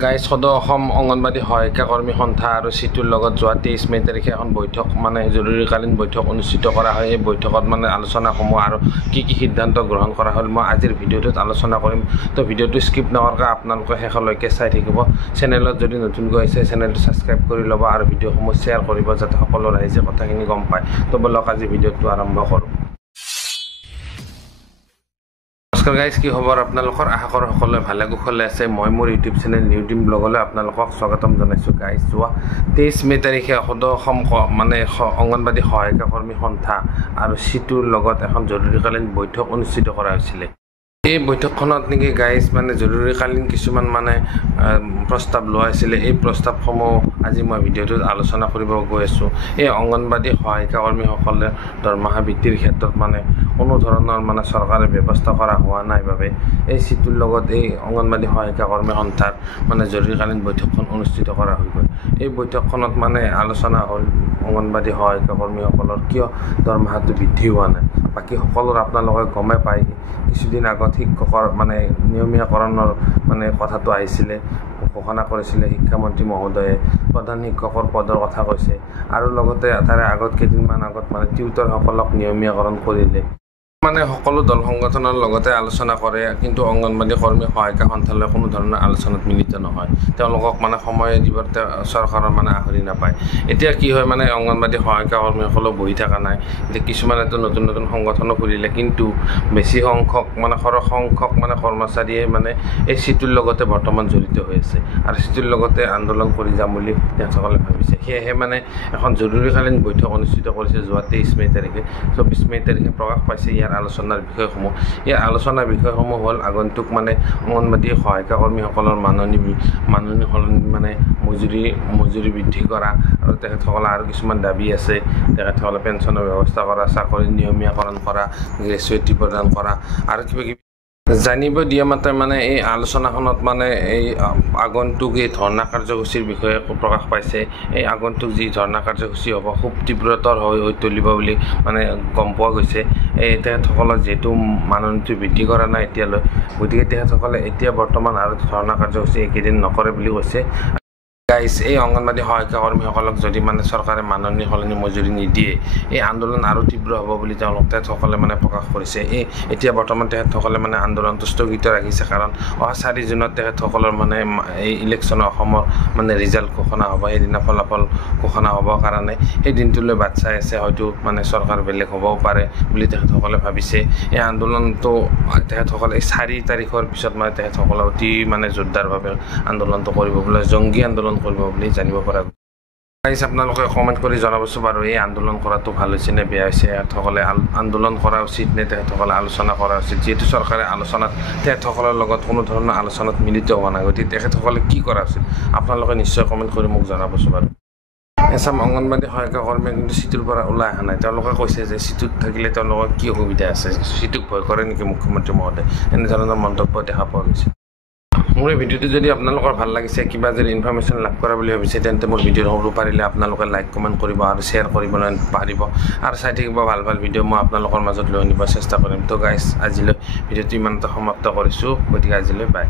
Guys সদৌ অসম অংগনবাড়ী সহায়িকা কৰ্মী সন্থা আৰু চিটুৰ লগত যোৱা 23 মে তাৰিখে এখন বৈঠক জৰুৰীকালীন বৈঠক অনুষ্ঠিত কৰা হয়। এই বৈঠকত আলোচনাসমূহ আৰু কি সিদ্ধান্ত গ্ৰহণ কৰা হ'ল মই আজিৰ ভিডিঅ'টোত আলোচনা কৰিম। তো ভিডিঅ'টো স্কিপ নকৰাকৈ আপোনালোকে শেষলৈকে চাই থাকিব। চেনেলত যদি নতুনকৈ আহিছে চেনেলটো ছাবস্ক্ৰাইব কৰি ল'ব আৰু ভিডিঅ'সমূহ শ্বেয়াৰ কৰিব যাতে সকলো ৰাইজে কথাখিনি গম পায়। তো বলক আজি ভিডিঅ'টো আৰম্ভ কৰোঁ। নমস্কাৰ গাইজ, কি খবৰ আপোনালোকৰ? আশা কৰোঁ সকলোৱে ভালে কুশলে আছে। মই মোৰ ইউটিউব চেনেল নিউ টিম ব্লগলৈ আপোনালোকক স্বাগতম জনাইছোঁ। গাইজ যোৱা 23 মে তাৰিখে সদৌ অসম অংগনবাড়ী সহায়িকা কৰ্মী সন্থা আৰু চিটুৰ লগত এখন জৰুৰীকালীন বৈঠক অনুষ্ঠিত কৰা হৈছিলে। এই বৈঠকখনত নেকি গাইজ জৰুৰীকালীন কিছুমান প্ৰস্তাৱ লোৱা হৈছিলে। এই প্ৰস্তাৱসমূহ আজি মই ভিডিঅ'টোত আলোচনা কৰিব গৈ আছোঁ। এই অংগনবাড়ী সহায়িকা কৰ্মীসকলে দৰমহা বৃদ্ধিৰ ক্ষেত্ৰত কোনো ধৰণৰ চৰকাৰে ব্যৱস্থা কৰা হোৱা নাই বাবে এই চিটুৰ লগত এই অংগনবাড়ী সহায়িকা কৰ্মী সন্থাৰ জৰুৰীকালীন বৈঠকখন অনুষ্ঠিত কৰা হৈ গ'ল। এই বৈঠকখনত আলোচনা হ'ল অংগনবাড়ী সহায়িকা কৰ্মীসকলৰ কিয় দৰমহাটো বৃদ্ধি হোৱা নাই। বাকী সকলোৰ আপোনালোকে গমে পায়, কিছুদিন আগত শিক্ষকৰ নিয়মীয়াকৰণৰ কথাটো আহিছিলে, ঘোষণা কৰিছিলে শিক্ষামন্ত্ৰী মহোদয়ে, প্ৰধান শিক্ষকৰ পদৰ কথা কৈছে আৰু লগতে তাৰে আগত কেইদিনমান আগত টিউটৰসকলক নিয়মীয়াকৰণ কৰিলে। সকলো দল সংগঠনৰ লগতে আলোচনা কৰে, কিন্তু অংগনবাড়ী কৰ্মী সহায়িকা সন্থালৈ কোনো ধৰণৰ আলোচনাত মিলিত নহয়। তেওঁলোকক সময় দিবৰ চৰকাৰৰ আহৰি নাপায়। এতিয়া কি হয়, অংগনবাড়ী সহায়িকা কৰ্মীসকলেও বহি থকা নাই। এতিয়া কিছুমানেতো নতুন নতুন সংগঠনো খুলিলে, কিন্তু বেছি সংখ্যক সৰহ সংখ্যক কৰ্মচাৰীয়ে এই চিটুৰ লগতে বৰ্তমান জড়িত হৈ আছে আৰু চিটুৰ লগতে আন্দোলন কৰি যাম বুলি তেখেতসকলে ভাবিছে। সেয়েহে এখন জৰুৰীকালীন বৈঠক অনুষ্ঠিত কৰিছে যোৱা 23 মে তাৰিখে। 24 মে তাৰিখে প্ৰকাশ পাইছে ইয়াৰ আলোচনাৰ বিষয়সমূহ। এই আলোচনাৰ বিষয়সমূহ হ'ল আগন্তুক অংগনবাড়ী সহায়িকা কৰ্মীসকলৰ মাননি সলনি মজুৰি বৃদ্ধি কৰা আৰু তেখেতসকলৰ আৰু কিছুমান দাবী আছে। তেখেতসকলে পেঞ্চনৰ ব্যৱস্থা কৰা, চাকৰি নিয়মীয়াকৰণ কৰা, গ্ৰেচুইটি প্ৰদান কৰা আৰু কিবা কিবি জানিব দিয়া মতে এই আলোচনাখনত এই আগন্তুক এই ধৰ্ণা কাৰ্যসূচীৰ বিষয়ে প্ৰকাশ পাইছে। এই আগন্তুক যি ধৰ্ণা কাৰ্যসূচী হ'ব খুব তীব্ৰতৰ হৈ তুলিব বুলি গম পোৱা গৈছে। এই তেখেতসকলৰ যিহেতু মাননীটো বৃদ্ধি কৰা নাই এতিয়ালৈ, গতিকে তেখেতসকলে এতিয়া বৰ্তমান আৰু ধৰ্ণা কাৰ্যসূচী এইকেইদিন নকৰে বুলি কৈছে। গাইজ এই অংগনবাড়ী সহায়িকা কৰ্মীসকলক যদি চৰকাৰে মাননি সলনি মজুৰি নিদিয়ে, এই আন্দোলন আৰু তীব্ৰ হ'ব বুলি তেখেতসকলে প্ৰকাশ কৰিছে। এতিয়া বৰ্তমান তেখেতসকলে আন্দোলনটো স্থগিত ৰাখিছে, কাৰণ অহা 4 জুনত তেখেতসকলৰ এই ইলেকশ্যনৰ অসমৰ ৰিজাল্ট ঘোষণা হ'ব। সেইদিনা ফলাফল ঘোষণা হ'বৰ কাৰণে সেই দিনটোলৈ বাট চাই আছে। হয়তো চৰকাৰ বেলেগ হ'বও পাৰে বুলি তেখেতসকলে ভাবিছে। এই আন্দোলনটো তেখেতসকলে 4 তাৰিখৰ পিছত তেখেতসকলে অতি জোৰদাৰভাৱে আন্দোলনটো কৰিব বোলে, জংগী আন্দোলন কৰিব বুলি জানিব পৰা গৈছে। গাইজ আপোনালোকে কমেণ্ট কৰি জনাবচোন বাৰু, এই আন্দোলন কৰাটো ভাল হৈছে নে বেয়া হৈছে? তেখেতসকলে আন্দোলন কৰা উচিত নে তেখেতসকলে আলোচনা কৰা উচিত? যিহেতু চৰকাৰে তেখেতসকলৰ লগত কোনো ধৰণৰ আলোচনাত মিলিত হোৱা নাই, গতিকে তেখেতসকলে কি কৰা উচিত আপোনালোকে নিশ্চয় কমেণ্ট কৰি মোক জনাবচোন বাৰু। এচাম অংগনবাড়ী সহায়িকা কৰ্মীয়ে কিন্তু চিটুৰ পৰা ওলাই অহা নাই। তেওঁলোকে কৈছে যে চিটুত থাকিলে তেওঁলোকৰ কি অসুবিধা আছে, চিটুক ভয় কৰে নেকি মুখ্যমন্ত্ৰী মহোদয়, এনেধৰণৰ মন্তব্য দেখা পোৱা গৈছে। মোৰ এই ভিডিঅ'টো যদি আপোনালোকৰ ভাল লাগিছে, কিবা যদি ইনফৰমেশ্যন লাভ কৰা বুলি ভাবিছে, তেন্তে মোৰ ভিডিঅ'টো পাৰিলে আপোনালোকে লাইক কমেণ্ট কৰিব আৰু শ্বেয়াৰ কৰিবলৈ পাৰিব আৰু চাই থাকিব ভাল ভাল ভিডিঅ' মই আপোনালোকৰ মাজত লৈ আনিব চেষ্টা কৰিম। তো গাইজ আজিলৈ ভিডিঅ'টো ইমানতে সমাপ্ত কৰিছোঁ, গতিকে আজিলৈ বাই।